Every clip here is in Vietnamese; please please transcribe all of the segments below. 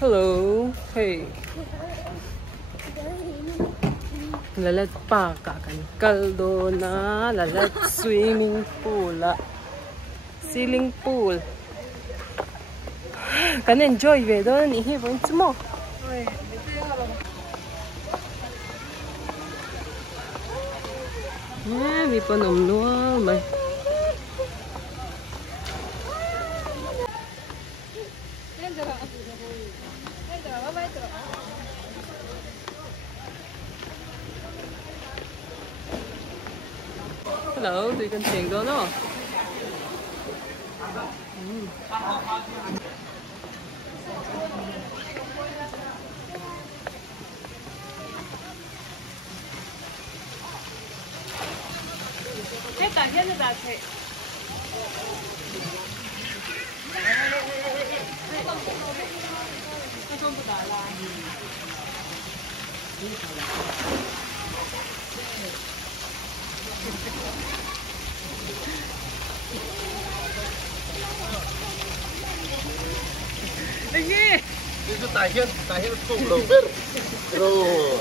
Hello. Hey. Lalat pa kakan kaldo na lalat swimming pool. Ceiling pool. Kan enjoy về đó ni hi vẫn chứ mò. Nè, vì con ổng luôn mày. Hello, tụi con tiền đó nó. Hết cả hết là thế. Không có đá là. Đây nghe. Itu tahir tu belum ber. Terus.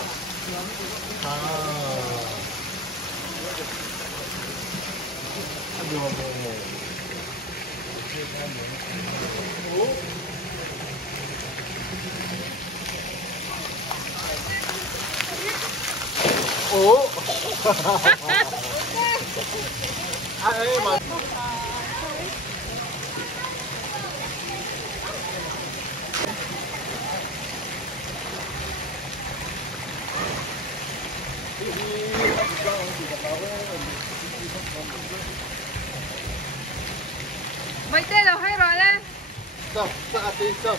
Aduh. Oh. Mà. Mấy tên đâu hay rồi đấy. Sao? Sao đi sao?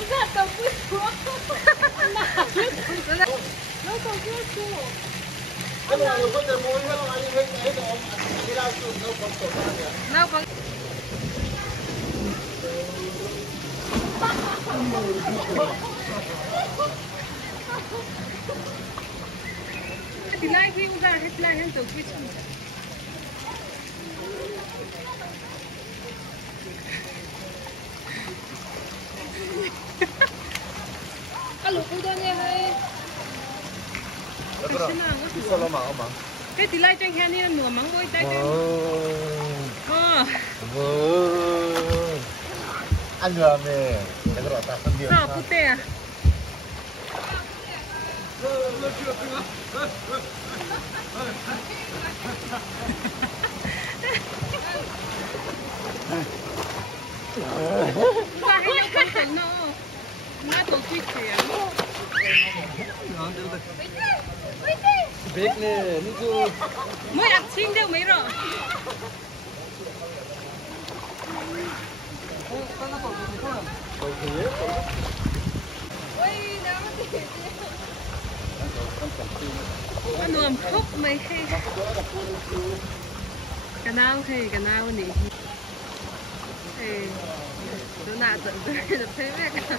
Udah tapi gua. Nó còn chưa chưa. Cái này có thể mua cái này hết đấy rồi. Cái nào cũng đâu còn sổ ra. Nào còn. Thì lại khi udah hết lại hết được cái gì. Kalau udah nih hai. Sao lo mà cái tỷ lệ tranh hen đi nửa mắng ngôi tay cái. Anh vừa mẹ, cái đó ta phân biệt. Sao phụ tê à? Sao hay nó không thành nó? Má tổ chức kìa. Biết nè, nó cứ mới ăn xin đâu mấy rồi. Nó nuông khúc mày hay. Cái nào nè. Thì nó nạ tận tới được thế mẹ cả.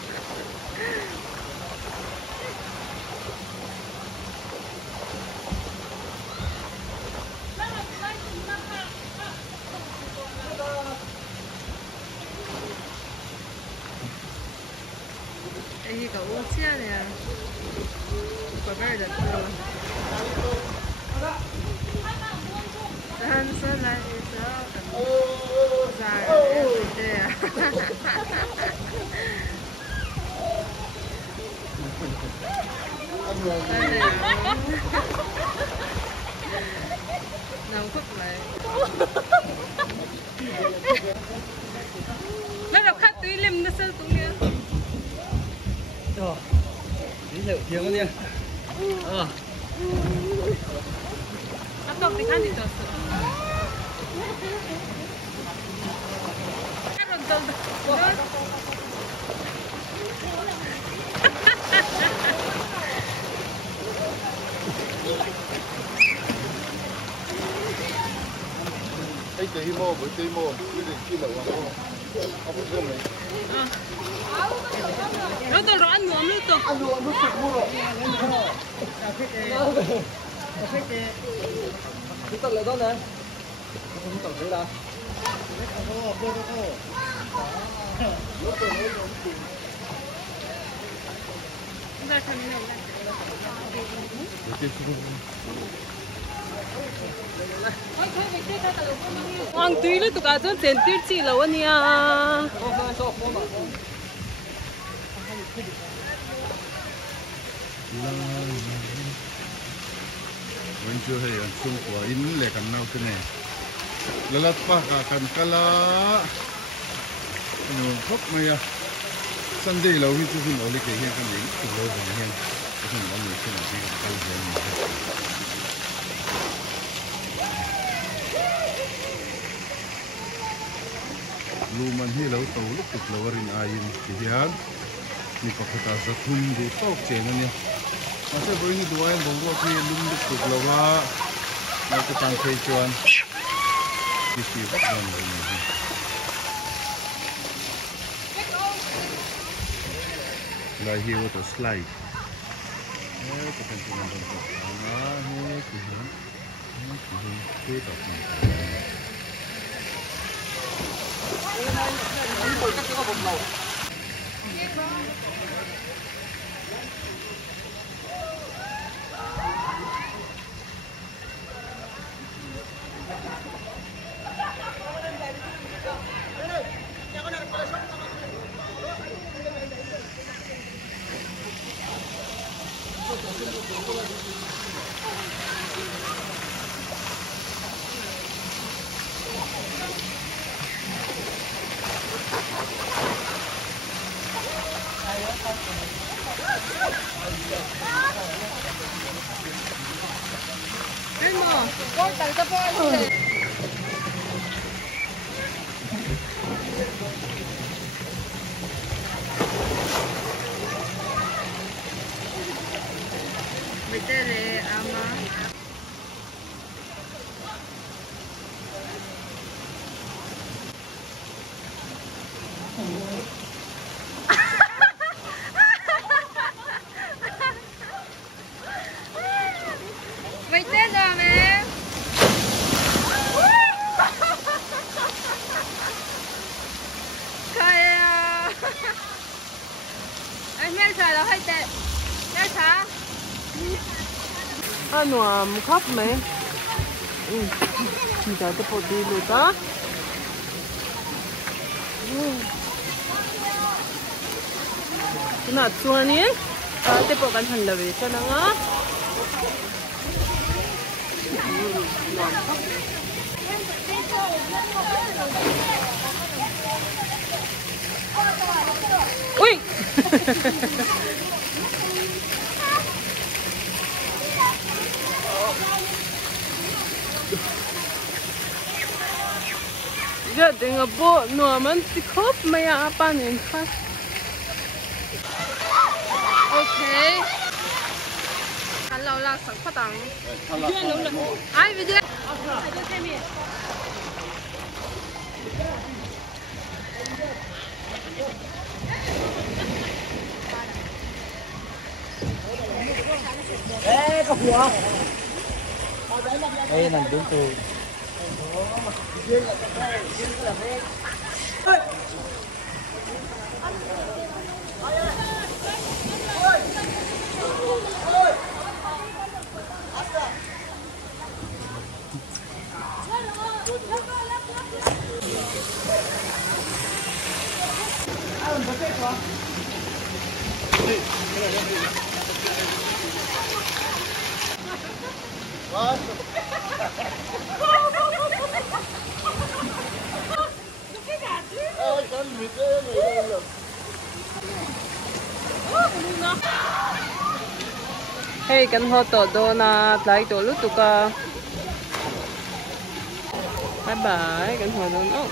Đây có ô chia nè. Có vẻ là được. Thân sơn lại cho dài đây à. Đây này. Nào khúc lại. Nó đọc khát túi lim nó sơ cũng nha. tí liệu tiếng nha. 아까 우리 간이 떴어. Cái tùy mô, với tùy mô, quyết định khi lẩu vào mô. Không có gì. Nó tôi rồi ăn muỗng nữa tôi. Ăn luôn nó sụp mua rồi. Cái tật lại đó nè. Không tật thế đâu. Hoàng túy nữa tụi cả cho tiền tiêu chỉ là anh nha. Vẫn chưa hay ăn chung của in lệ cầm nào cái này. Lalat pa kakan kala. Ano khóc mày à? Sunday lâu hi tu hin oli ke hian kan ni tu lo bang hian. Kan ni ani kan ni kan hian. Luman hi lo to lu kut lawarin ayin ki hian. Ni pakata zathun du tok chen ani. Masa boy ni duai bongwa ki lum lu kut lawa. Na ka tang phei chuan. Ki ki bắt đầu rồi. Lại hiểu το slide. Το κάνουμε το Metele ama. Metele ama. Kaya. Anh nghe trời là hơi tệ. Nghe sao? Ano khóc mẹ. Giờ tôi phải đi luôn đó. Nó chuan nhé. Tôi phải cần hành lợi cho nó ngó. Ui. Giờ tiếng ở bộ nửa mình chỉ khóc mày à ba年khác. Ok. Hắn lâu là sẵn phát đẳng. Ai video. Ê, có hùa. Ê, nằm đứng từ. Hey, kan ho to do na tlai to lu tu ka. Bye bye, kan ho do no.